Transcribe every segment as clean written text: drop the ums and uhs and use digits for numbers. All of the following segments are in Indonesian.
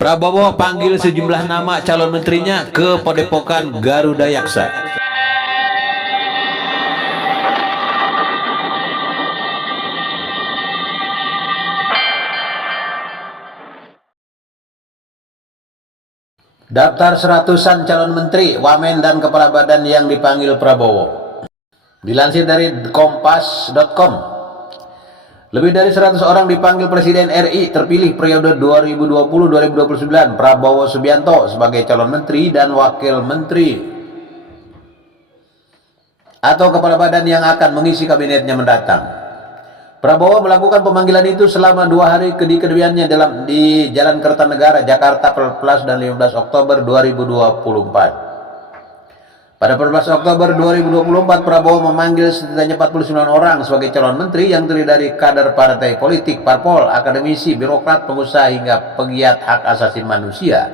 Prabowo panggil sejumlah nama calon menterinya ke Padepokan Garuda Yaksa. Daftar seratusan calon menteri, wamen, dan kepala badan yang dipanggil Prabowo. Dilansir dari kompas.com, lebih dari 100 orang dipanggil Presiden RI terpilih periode 2020-2029 Prabowo Subianto sebagai calon menteri dan wakil menteri atau kepala badan yang akan mengisi kabinetnya mendatang. Prabowo melakukan pemanggilan itu selama 2 hari di kediamannya di Jalan Kertanegara, Jakarta, 14 dan 15 Oktober 2024. Pada 14 Oktober 2024, Prabowo memanggil setidaknya 49 orang sebagai calon menteri yang terdiri dari kader partai politik, parpol, akademisi, birokrat, pengusaha, hingga pegiat hak asasi manusia.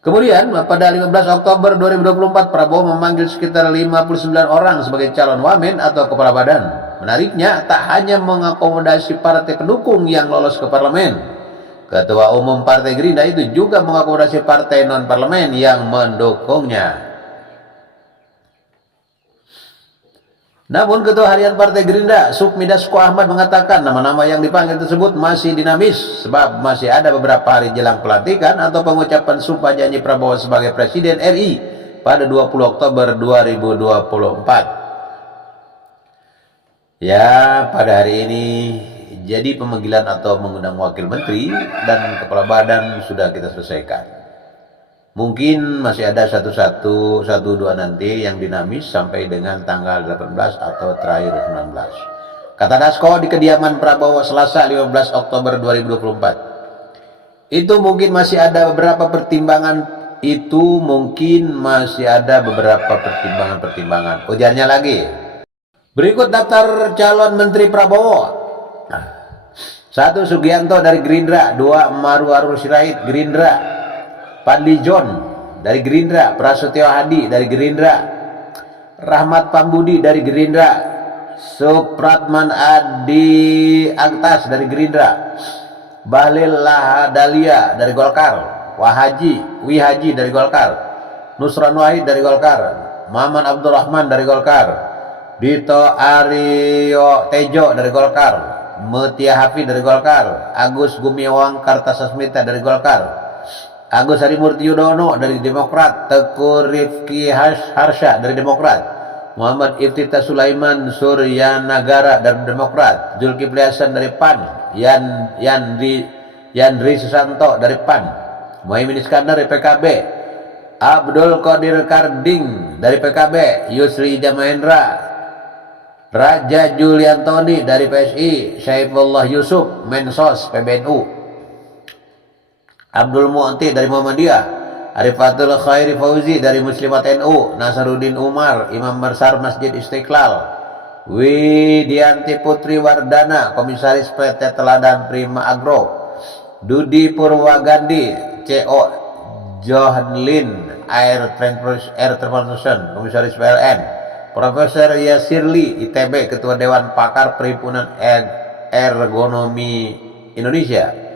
Kemudian, pada 15 Oktober 2024, Prabowo memanggil sekitar 59 orang sebagai calon wamen atau kepala badan. Menariknya, tak hanya mengakomodasi partai pendukung yang lolos ke parlemen, Ketua Umum Partai Gerindra itu juga mengakomodasi partai non-parlemen yang mendukungnya. Namun Ketua Harian Partai Gerindra, Sukmi Dasko Ahmad, mengatakan nama-nama yang dipanggil tersebut masih dinamis sebab masih ada beberapa hari jelang pelantikan atau pengucapan sumpah janji Prabowo sebagai Presiden RI pada 20 Oktober 2024. Ya, pada hari ini jadi pemanggilan atau mengundang wakil menteri dan kepala badan sudah kita selesaikan. Mungkin masih ada satu dua nanti yang dinamis sampai dengan tanggal 18 atau terakhir 19. Kata Dasko di kediaman Prabowo Selasa 15 Oktober 2024. Itu mungkin masih ada beberapa pertimbangan. Ujarnya lagi. Berikut daftar calon menteri Prabowo. 1. Sugianto dari Gerindra. 2. Marwarar Sirait, Gerindra. Fadli John dari Gerindra, Prasetyo Hadi dari Gerindra, Rahmat Pambudi dari Gerindra, Supratman Adi Aktas dari Gerindra, Bahlil Lahadalia dari Golkar, Wihaji dari Golkar, Nusron Wahid dari Golkar, Maman Abdurrahman dari Golkar, Dito Aryo Tejo dari Golkar, Mutia Hafid dari Golkar, Agus Gumiwang Kartasasmita dari Golkar, Agus Harimurti Yudhoyono dari Demokrat, Teguh Rifki Harsha dari Demokrat, Muhammad Iftitah Sulaiman Suryanagara dari Demokrat, Zulkifli Hasan dari PAN, Yandri Susanto dari PAN, Muhaimin Iskandar dari PKB, Abdul Qadir Karding dari PKB, Yusri Ida Mahendra, Raja Juliantoni dari PSI, Saifullah Yusuf Mensos PBNU, Abdul Mu'ti dari Muhammadiyah, Arifatul Khairi Fauzi dari Muslimat NU, Nasaruddin Umar, Imam Besar Masjid Istiqlal, Widianti Putri Wardana, Komisaris PT Teladan Prima Agro, Dudi Purwagandi, CO Johanlin Air Transportation, Komisaris PLN, Profesor Yasirli ITB, Ketua Dewan Pakar Perhimpunan Ergonomi Indonesia,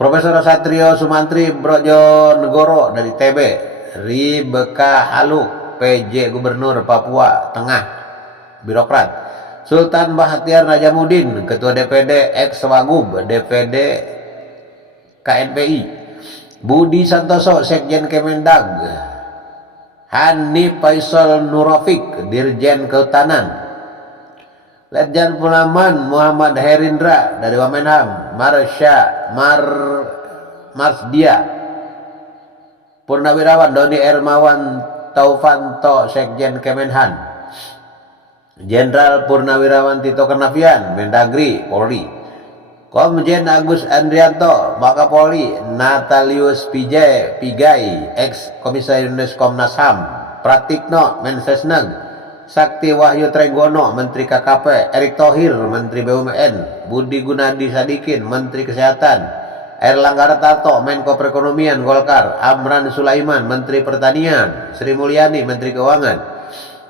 Profesor Satrio Sumantri Brojonegoro dari TB, Ribeka Haluk, PJ Gubernur Papua Tengah, birokrat, Sultan Bahtiar Najamuddin, Ketua DPD ex-Wagub DPD KNPI, Budi Santoso, Sekjen Kemendag, Hanif Faisal Nurofik, Dirjen Kehutanan, Letjen Pulaman Muhammad Herindra dari Wamenham, Marsdia Purnawirawan Doni Ermawan Taufanto, Sekjen Kemenhan, Jenderal Purnawirawan Tito Karnavian, Mendagri Polri, Komjen Agus Andrianto, Wakapolri, Natalius Pigai, ex Komisaris Komnas HAM, Pratikno, Mensesnag, Sakti Wahyu Trenggono, Menteri KKP, Erick Thohir, Menteri BUMN, Budi Gunadi Sadikin, Menteri Kesehatan, Erlangga Hartarto, Menko Perekonomian Golkar, Amran Sulaiman, Menteri Pertanian, Sri Mulyani, Menteri Keuangan,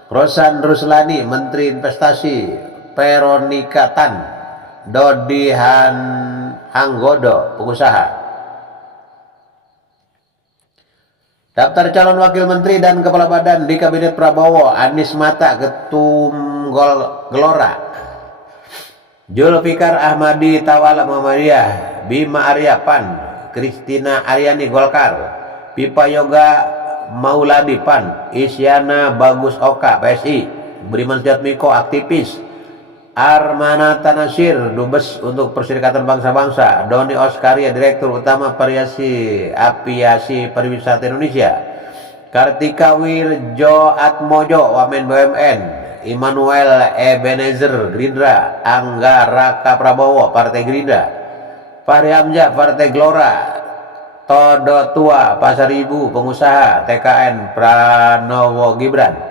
Rosan Ruslani, Menteri Investasi, Veronika Tan, Dodi Hanggodo, pengusaha, Daftar calon wakil menteri dan kepala badan di Kabinet Prabowo: Anies Mata, Ketum Gelora; Julfikar Ahmadi, Tawala Muhammadiyah; Bima Arya, PAN; Kristina Aryani, Golkar; Pipa Yoga Mauladi, PAN; Isyana Bagus Oka, PSI; Budiman Sujatmiko, aktivis; Armanata Nasir, Dubes untuk Perserikatan Bangsa-Bangsa; Doni Oskaria, Direktur Utama Aviasi Pariwisata Indonesia; Kartika Wirjo Atmojo, Wamen BUMN; Immanuel Ebenezer, Gerindra; Angga Raka Prabowo, Partai Gerindra; Fahri Hamzah, Partai Gelora; Todo Tua, Pasar Ibu, pengusaha; TKN Pranowo Gibran;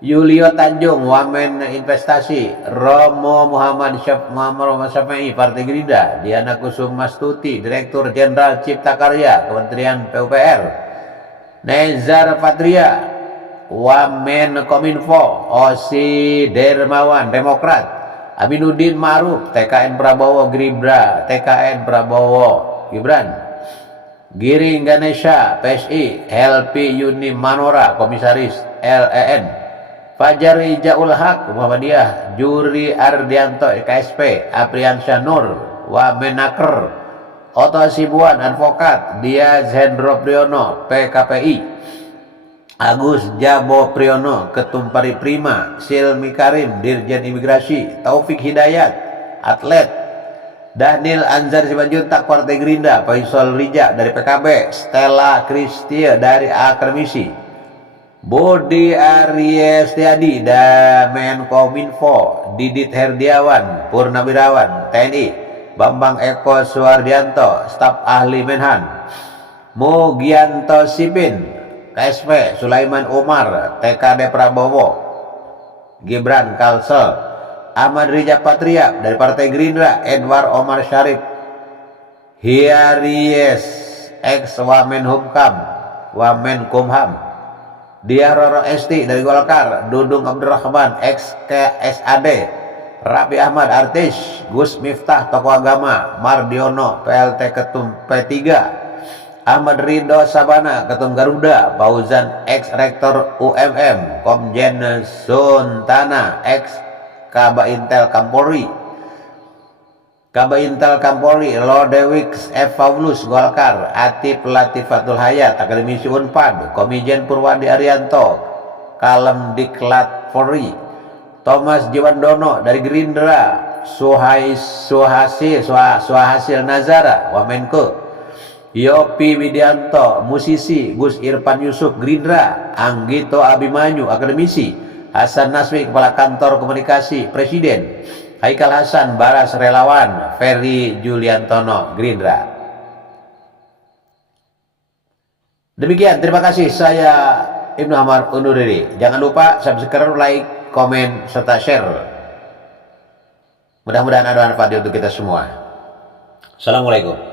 Yulio Tanjung, Wamen Investasi; Romo Muhammad Syafi'i, Partai Gerindra; Diana Kusumastuti, Direktur Jenderal Cipta Karya, Kementerian PUPR; Nezar Patria, Wamen Kominfo; Osi Dermawan, Demokrat; Aminuddin Ma'ruf, TKN Prabowo Gibran; Giring Ganesha, PSI; Helpi Yuni Manora, Komisaris LEN; Fajar Jaul Haq, Muhammadiyah; Juri Ardianto, KSP; Apriansyah Nur, Wamenaker; Oto Hasibuan, advokat; Diaz Hendro Priyono, PKPI; Agus Jabo Priyono, Ketum Pariprima; Silmi Karim, Dirjen Imigrasi; Taufik Hidayat, atlet; Daniel Anzar Simanjuntak, Partai Gerindra; Faisal Rija dari PKB; Stella Kristia dari Akademisi; Budi Aryestiadi, Menkominfo; Didit Herdiawan, Purnawirawan, TNI; Bambang Eko Suwardianto, staf ahli Menhan; Mugianto Sipin, KSP; Sulaiman Umar, TKD Prabowo Gibran Kalsel; Ahmad Riza Patria dari Partai Gerindra; Edward Omar Syarif Hiaries, ex Wamenkumham; Dia Roro Esti dari Golkar; Dudung Abdurrahman, ex KSAD; Raffi Ahmad, artis; Gus Miftah, tokoh agama; Mardiono, PLT Ketum P3; Ahmad Ridho Sabana, Ketum Garuda; Fauzan, ex Rektor UMM; Komjen Suntana, ex Kabaintel Kampolri; Lodewijk F. Paulus, Golkar; Atif Latifatul Hayat, akademisi Unpad; Komijen Purwadi Arianto, Kalemdiklat Polri; Thomas Jiwandono dari Gerindra; Suhasil Nazara, Wamenko; Yopi Widianto, musisi; Gus Irfan Yusuf, Gerindra; Anggito Abimanyu, akademisi; Hasan Naswi, Kepala Kantor Komunikasi Presiden; Haikal Hasan Baras, relawan; Ferry Juliantono, Gerindra. Demikian, terima kasih. Saya Ibnu Amar undur diri. Jangan lupa subscribe, like, komen, serta share. Mudah-mudahan ada manfaat untuk kita semua. Assalamualaikum.